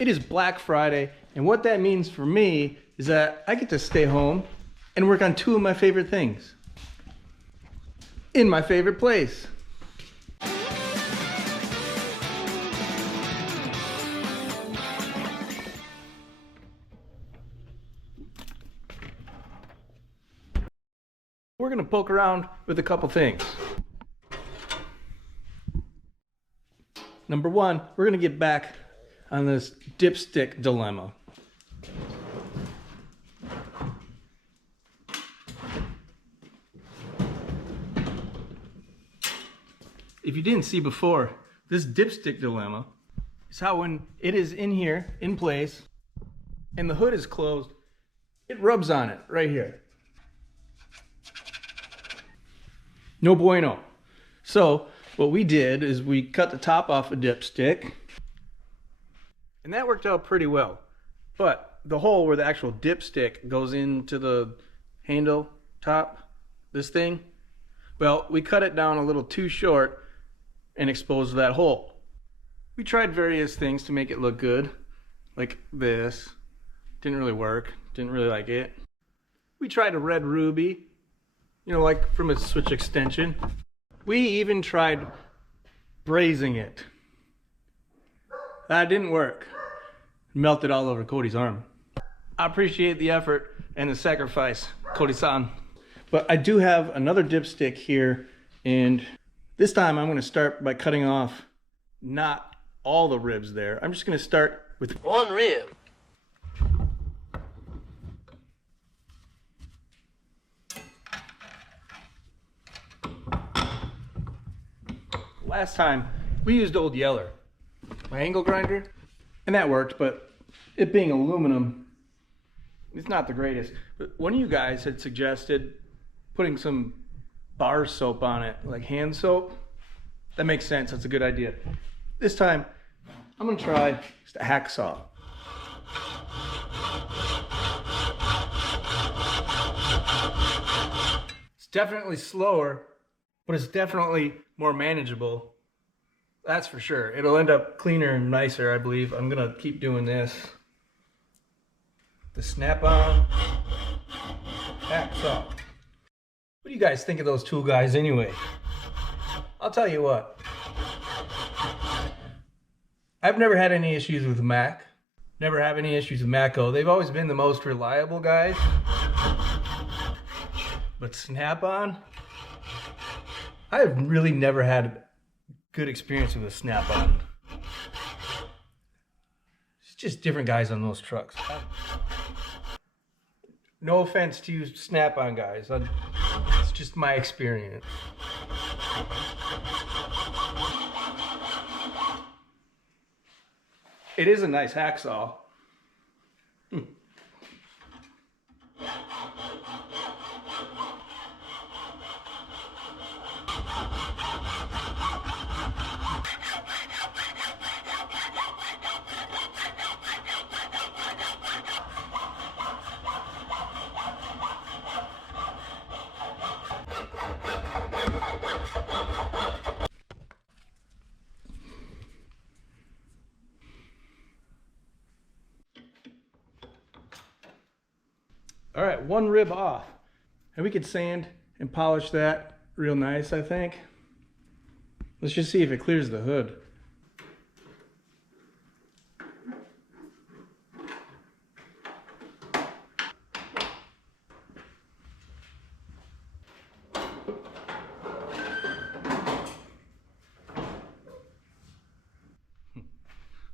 It is Black Friday, and what that means for me is that I get to stay home and work on two of my favorite things in my favorite place. We're gonna poke around with a couple things. Number one, we're gonna get back on this dipstick dilemma. If you didn't see before, this dipstick dilemma is how when it is in here, in place, and the hood is closed, it rubs on it right here. No bueno. So what we did is we cut the top off a dipstick, and that worked out pretty well. But the hole where the actual dipstick goes into the handle top, this thing, well, we cut it down a little too short and exposed that hole. We tried various things to make it look good, like this. Didn't really work. Didn't really like it. We tried a red ruby, you know, like from a switch extension. We even tried brazing it. That didn't work. Melted all over Cody's arm. I appreciate the effort and the sacrifice, Cody-san. But I do have another dipstick here, and this time I'm going to start by cutting off not all the ribs there. I'm just going to start with one rib. Last time we used Old Yeller, my angle grinder, and that worked, but it being aluminum, it's not the greatest. But one of you guys had suggested putting some bar soap on it, like hand soap. That makes sense. That's a good idea. This time, I'm going to try just a hacksaw. It's definitely slower, but it's definitely more manageable. That's for sure. It'll end up cleaner and nicer, I believe. I'm going to keep doing this. The snap-on hacksaw. What do you guys think of those tool guys anyway? I'll tell you what. I've never had any issues with Mac. Never have any issues with Maco. They've always been the most reliable guys. But Snap-on, I've really never had good experience with a Snap-on. It's just different guys on those trucks. No offense to you Snap-on guys. It's just my experience. It is a nice hacksaw. All right, one rib off. And we could sand and polish that real nice, I think. Let's just see if it clears the hood.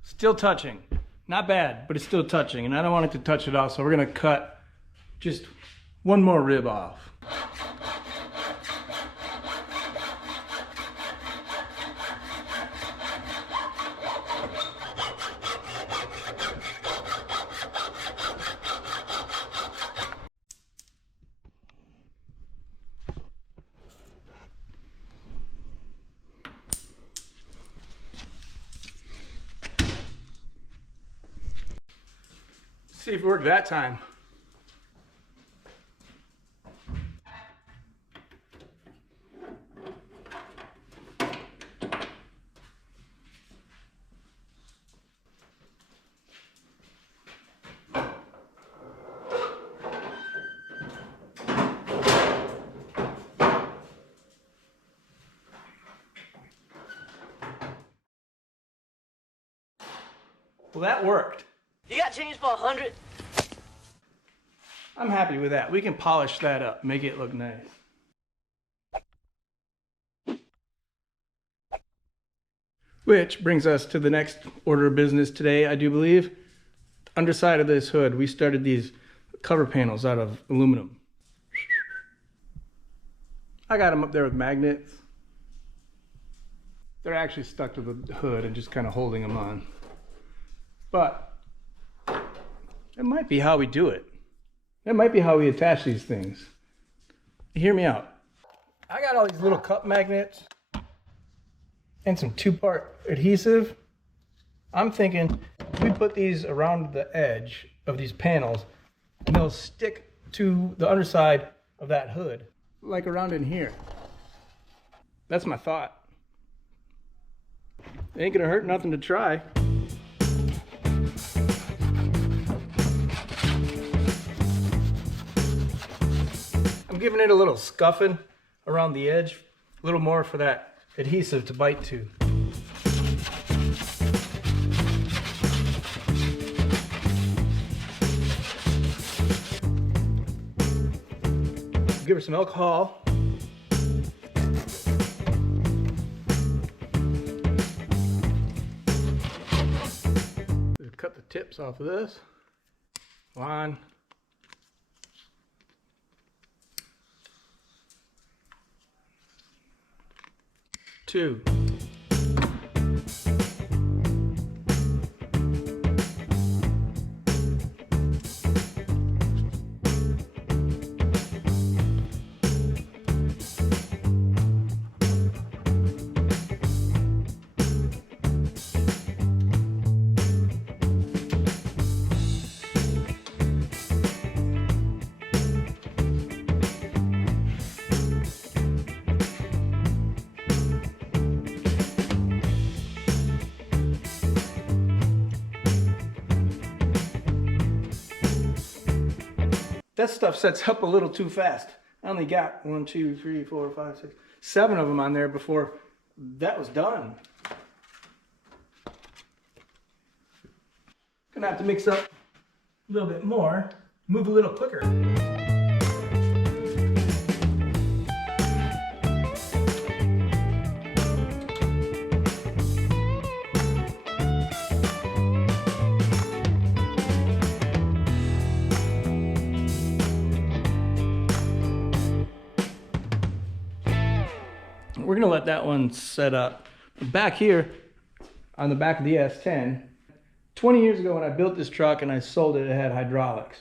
Still touching. Not bad, but it's still touching, and I don't want it to touch it off, so we're gonna cut just one more rib off. See if it worked that time. Well, that worked. You got change for 100? I'm happy with that. We can polish that up, make it look nice. Which brings us to the next order of business today, I do believe. Underside of this hood, we started these cover panels out of aluminum. I got them up there with magnets. They're actually stuck to the hood and just kind of holding them on. But it might be how we do it. That might be how we attach these things. Hear me out. I got all these little cup magnets and some 2-part adhesive. I'm thinking we put these around the edge of these panels and they'll stick to the underside of that hood, like around in here. That's my thought. It ain't gonna hurt nothing to try. I'm giving it a little scuffing around the edge, a little more for that adhesive to bite to. Give her some alcohol. Cut the tips off of this. 1, 2. That stuff sets up a little too fast. I only got 1, 2, 3, 4, 5, 6, 7 of them on there before that was done. Gonna have to mix up a little bit more, move a little quicker. We're gonna let that one set up. Back here, on the back of the S-10, 20 years ago when I built this truck and I sold it, it had hydraulics.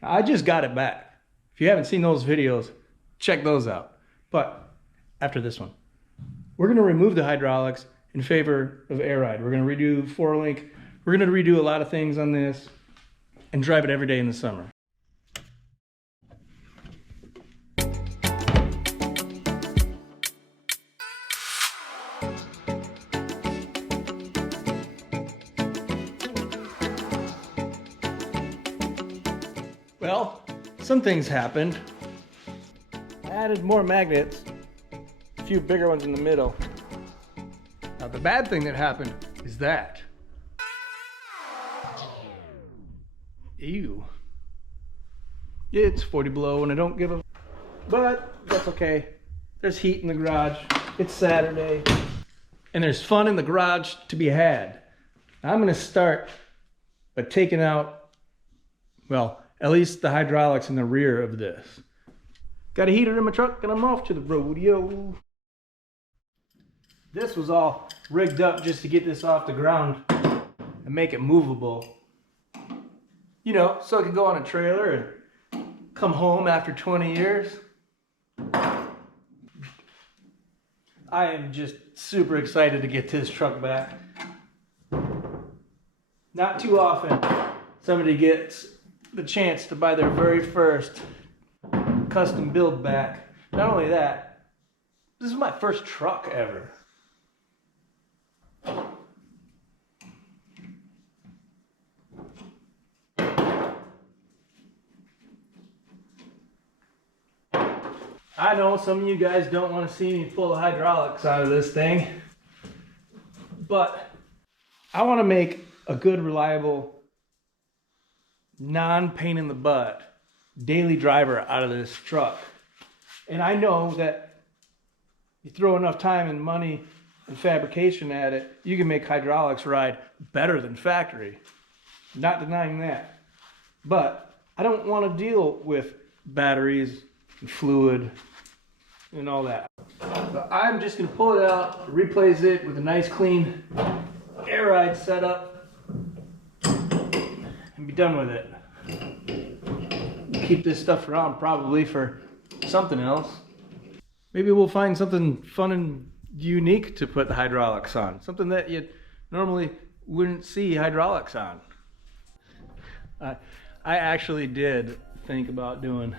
I just got it back. If you haven't seen those videos, check those out. But after this one, we're gonna remove the hydraulics in favor of air ride. We're gonna redo 4-link. We're gonna redo a lot of things on this and drive it every day in the summer. Well, some things happened. I added more magnets, a few bigger ones in the middle. Now the bad thing that happened is that. Ew. It's 40 below and I don't give a... But that's okay. There's heat in the garage. It's Saturday. And there's fun in the garage to be had. I'm gonna start by taking out, well, at least the hydraulics in the rear of this. Got a heater in my truck and I'm off to the rodeo. This was all rigged up just to get this off the ground and make it movable. You know, so it can go on a trailer and come home after 20 years. I am just super excited to get this truck back. Not too often somebody gets the chance to buy their very first custom build back. Not only that, this is my first truck ever. I know some of you guys don't want to see me pull the hydraulics out of this thing, but I want to make a good, reliable, non-pain in the butt daily driver out of this truck. And I know that you throw enough time and money and fabrication at it, you can make hydraulics ride better than factory. Not denying that. But I don't want to deal with batteries and fluid and all that. So I'm just going to pull it out, replace it with a nice clean air ride setup, and be done with it. Keep this stuff around probably for something else. Maybe we'll find something fun and unique to put the hydraulics on. Something that you normally wouldn't see hydraulics on. I actually did think about doing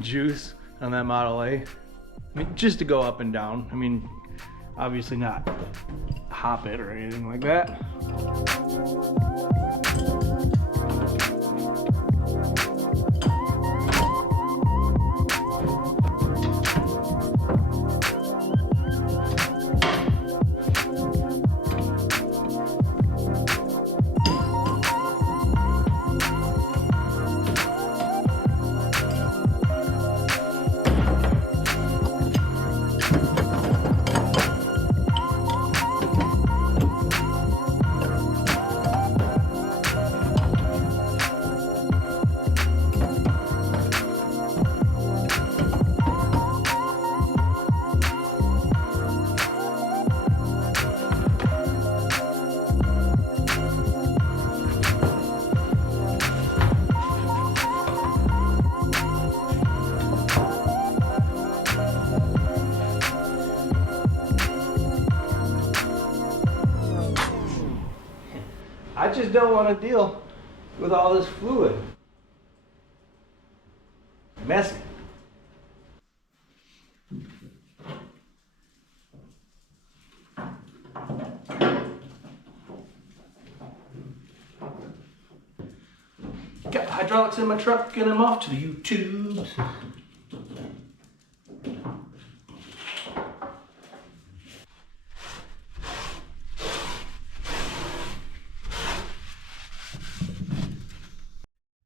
juice on that Model A. I mean, just to go up and down. I mean, obviously not hop it or anything like that. I just don't want to deal with all this fluid. Messy. Got hydraulics in my truck and I'm off to the YouTubes.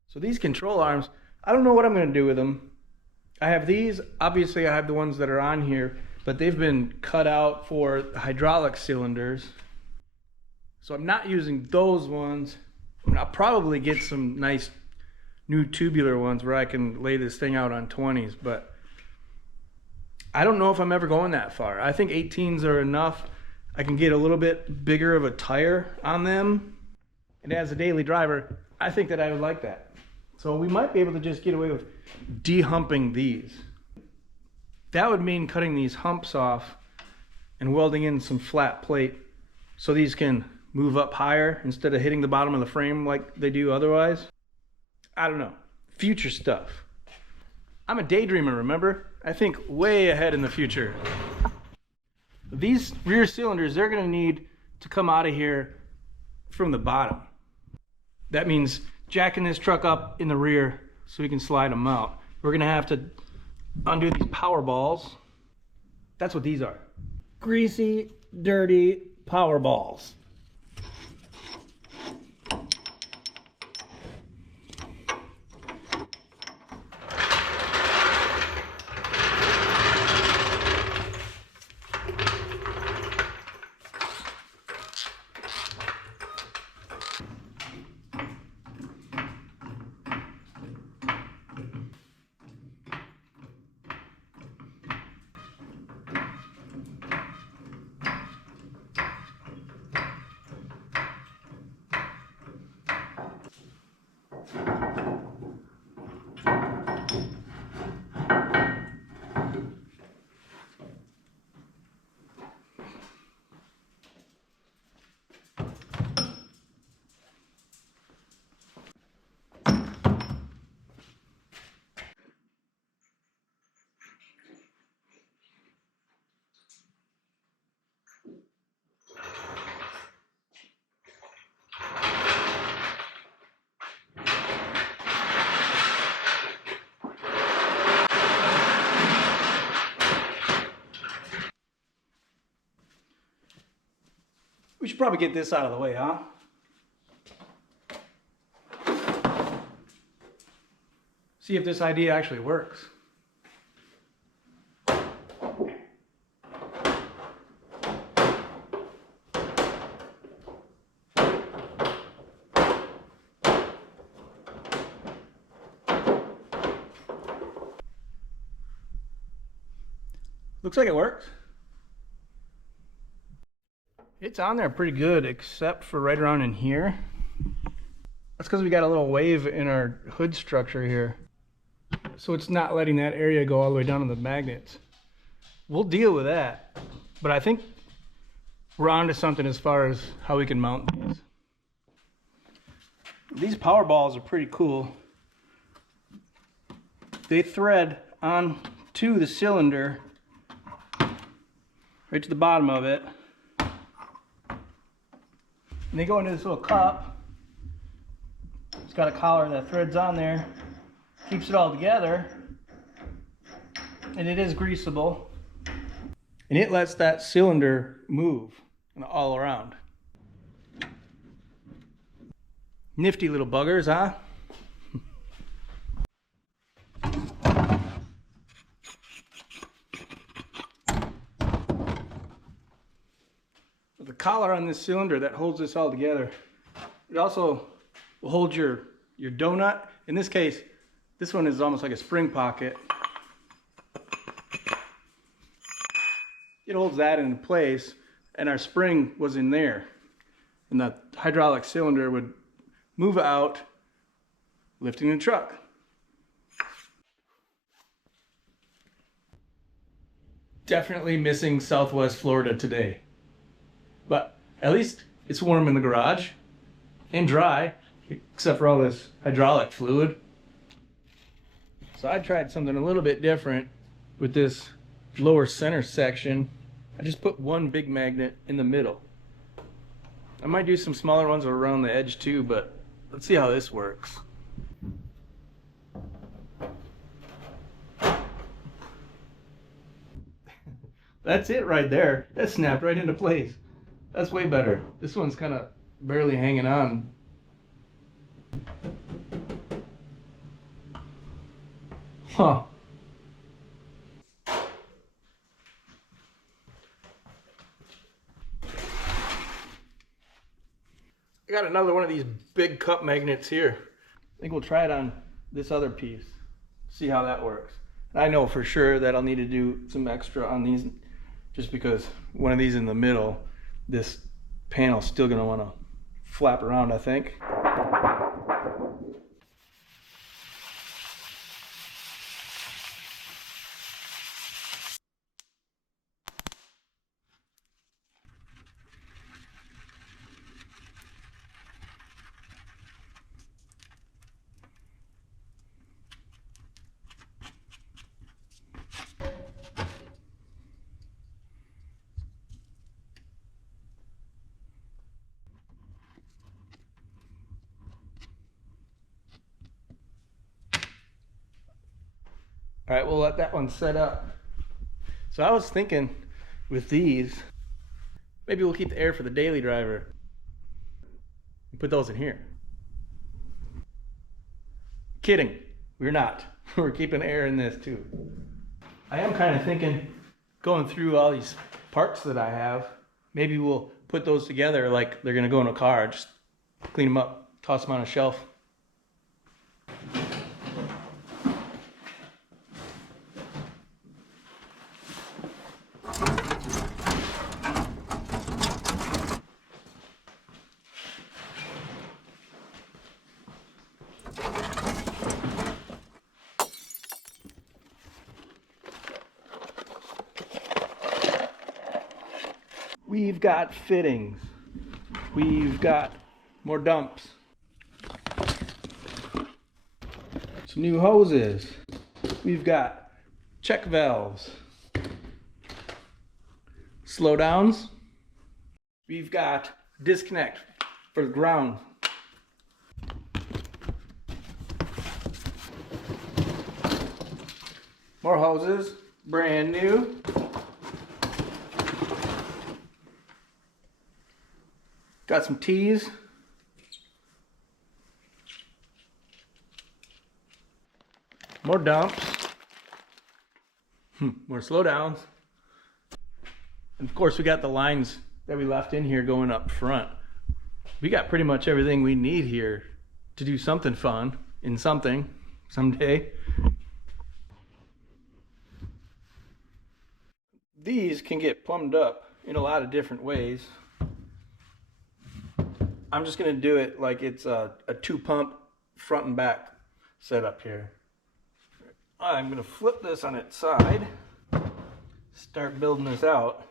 So these control arms, I don't know what I'm going to do with them. I have these, obviously I have the ones that are on here, but they've been cut out for hydraulic cylinders. So I'm not using those ones. I mean, I'll probably get some nice new tubular ones where I can lay this thing out on 20s, but I don't know if I'm ever going that far. I think 18s are enough. I can get a little bit bigger of a tire on them. And as a daily driver, I think that I would like that. So we might be able to just get away with de-humping these. That would mean cutting these humps off and welding in some flat plate so these can move up higher instead of hitting the bottom of the frame like they do otherwise. I don't know. Future stuff. I'm a daydreamer, remember? I think way ahead in the future. These rear cylinders, they're going to need to come out of here from the bottom. That means jacking this truck up in the rear so we can slide them out. We're going to have to undo these power balls. That's what these are. Greasy, dirty power balls. We should probably get this out of the way, huh? see if this idea actually works. Looks like it works. It's on there pretty good, except for right around in here. That's because we got a little wave in our hood structure here. So it's not letting that area go all the way down to the magnets. We'll deal with that. But I think we're onto something as far as how we can mount these. These power balls are pretty cool. They thread onto the cylinder, right to the bottom of it. And they go into this little cup. It's got a collar that threads on there, keeps it all together, and it is greasable. And it lets that cylinder move all around. Nifty little buggers, huh? The collar on this cylinder that holds this all together, it also will hold your donut. In this case, this one is almost like a spring pocket. It holds that in place, and our spring was in there. And the hydraulic cylinder would move out, lifting the truck. Definitely missing Southwest Florida today. But at least it's warm in the garage and dry, except for all this hydraulic fluid. So I tried something a little bit different with this lower center section. I just put one big magnet in the middle. I might do some smaller ones around the edge too, but let's see how this works. That's it right there. That snapped right into place. That's way better. This one's kind of barely hanging on. Huh. I got another one of these big cup magnets here. I think we'll try it on this other piece. See how that works. And I know for sure that I'll need to do some extra on these, just because one of these in the middle, this panel's still gonna wanna flap around, I think. All right, we'll let that one set up. So I was thinking with these, maybe we'll keep the air for the daily driver and put those in here. Kidding, we're not. We're keeping air in this too. I am kind of thinking, going through all these parts that I have, maybe we'll put those together like they're gonna go in a car, just clean them up, toss them on a shelf. We've got fittings. We've got more dumps. Some new hoses. We've got check valves. Slow downs. We've got disconnect for the ground. More hoses, brand new. Got some tees. more dumps, more slowdowns. And of course, we got the lines that we left in here going up front. We got pretty much everything we need here to do something fun in something someday. These can get plumbed up in a lot of different ways. I'm just going to do it like it's a 2-pump front and back setup here. I'm going to flip this on its side, start building this out.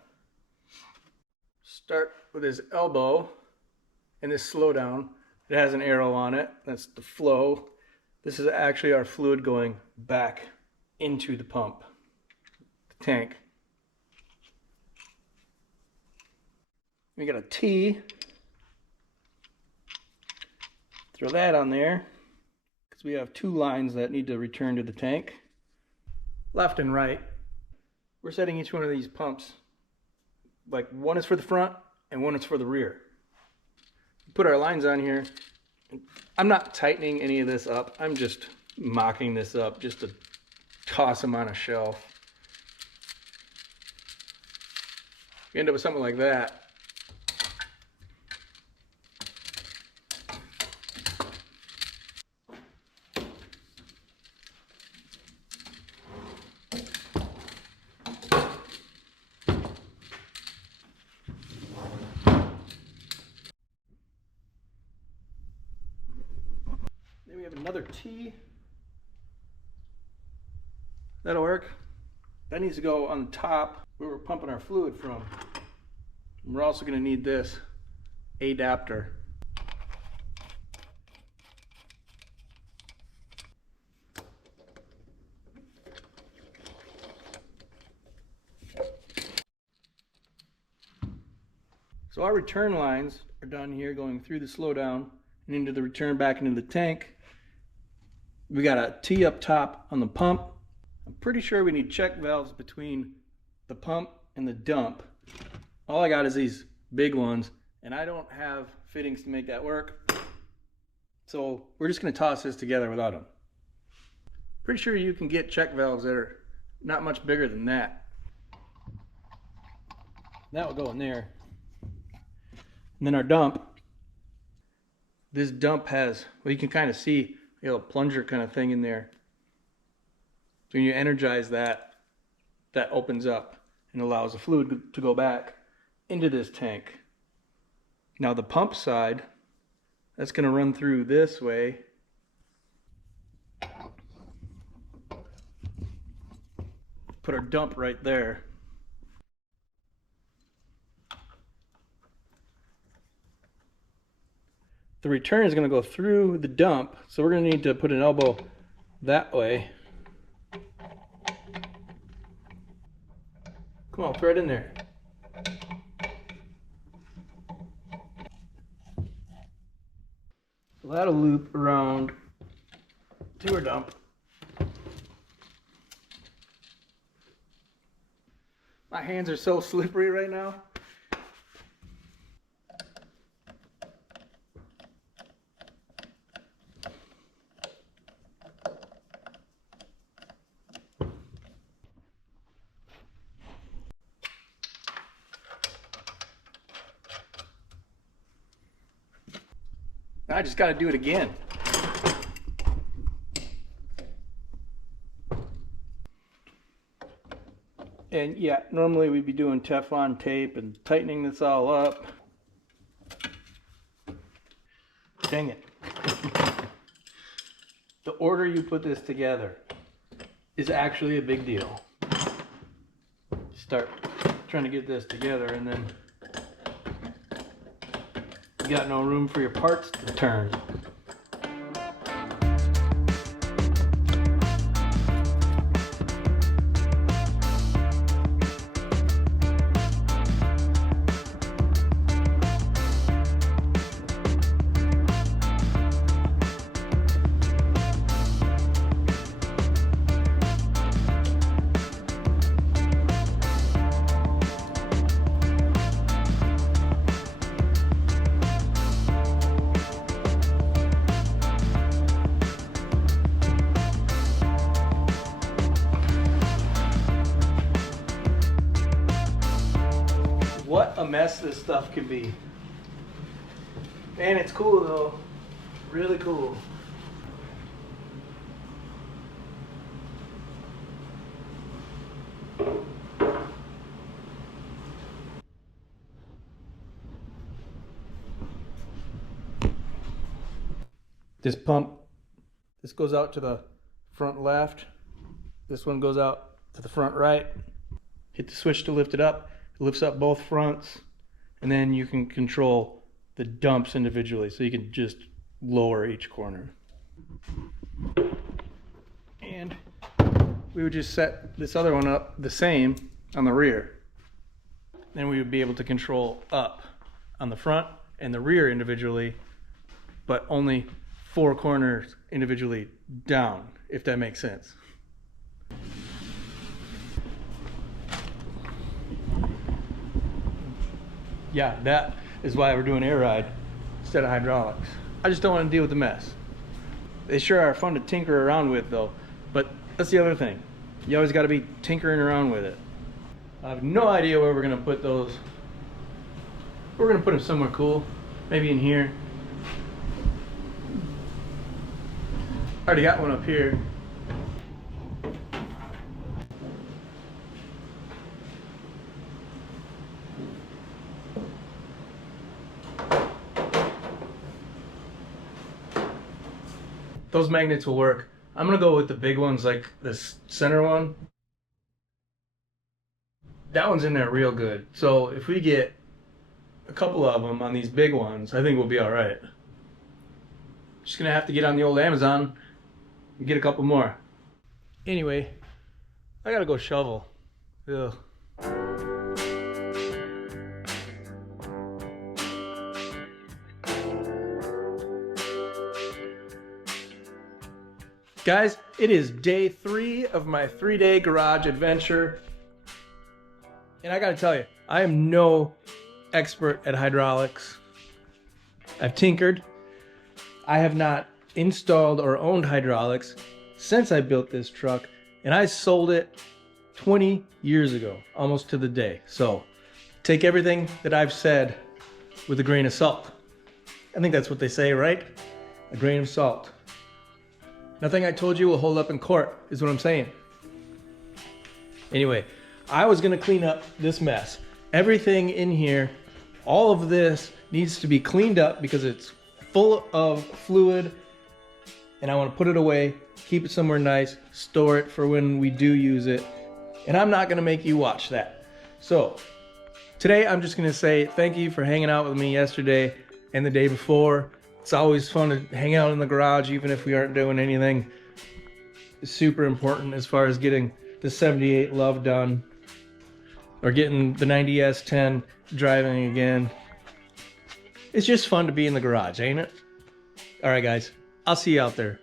Start with his elbow and this slowdown. It has an arrow on it. That's the flow. This is actually our fluid going back into the pump, the tank. We got a T. Throw that on there because we have 2 lines that need to return to the tank. Left and right. We're setting each one of these pumps, like one is for the front and one is for the rear. Put our lines on here. I'm not tightening any of this up. I'm just mocking this up just to toss them on a shelf. You end up with something like that. Then we have another T. That'll work. That needs to go on the top where we're pumping our fluid from. And we're also going to need this adapter. So our return lines are done here going through the slowdown and into the return back into the tank. We got a T up top on the pump. I'm pretty sure we need check valves between the pump and the dump. All I got is these big ones, and I don't have fittings to make that work. So we're just going to toss this together without them. Pretty sure you can get check valves that are not much bigger than that. That will go in there. And then our dump. This dump has, well, you can kind of see a little plunger kind of thing in there. So when you energize that, that opens up and allows the fluid to go back into this tank. Now the pump side, that's going to run through this way. Put our dump right there. The return is going to go through the dump, so we're going to need to put an elbow that way. Come on, throw it in there. So that'll loop around to our dump. My hands are so slippery right now. I just got to do it again. And yeah, normally we'd be doing Teflon tape and tightening this all up. Dang it. The order you put this together is actually a big deal. Start trying to get this together and then you got no room for your parts to turn. a mess this stuff can be. Man, it's cool though. Really cool. This pump, this goes out to the front left. This one goes out to the front right. Hit the switch to lift it up. It lifts up both fronts. And then you can control the dumps individually. So you can just lower each corner. And we would just set this other one up the same on the rear. Then we would be able to control up on the front and the rear individually, but only 4 corners individually down, if that makes sense. Yeah, that is why we're doing air ride instead of hydraulics. I just don't want to deal with the mess. They sure are fun to tinker around with though, but that's the other thing. You always got to be tinkering around with it. I have no idea where we're going to put those. We're going to put them somewhere cool, maybe in here. Already got one up here. Those magnets will work. I'm gonna go with the big ones, like this center one. That one's in there real good. So if we get a couple of them on these big ones, I think we'll be all right. Just gonna have to get on the old Amazon and get a couple more. Anyway, I gotta go shovel. Ugh. Guys, it is day 3 of my 3-day garage adventure. And I gotta tell you, I am no expert at hydraulics. I've tinkered. I have not installed or owned hydraulics since I built this truck, and I sold it 20 years ago, almost to the day. So take everything that I've said with a grain of salt. I think that's what they say, right? A grain of salt. Nothing I told you will hold up in court, is what I'm saying. Anyway, I was gonna clean up this mess. Everything in here, all of this needs to be cleaned up because it's full of fluid, and I want to put it away, keep it somewhere nice, store it for when we do use it, and I'm not gonna make you watch that. So today I'm just gonna say thank you for hanging out with me yesterday and the day before. It's always fun to hang out in the garage even if we aren't doing anything super important as far as getting the 78 LUV done or getting the 90 S-10 driving again. It's just fun to be in the garage, ain't it? All right, guys, I'll see you out there.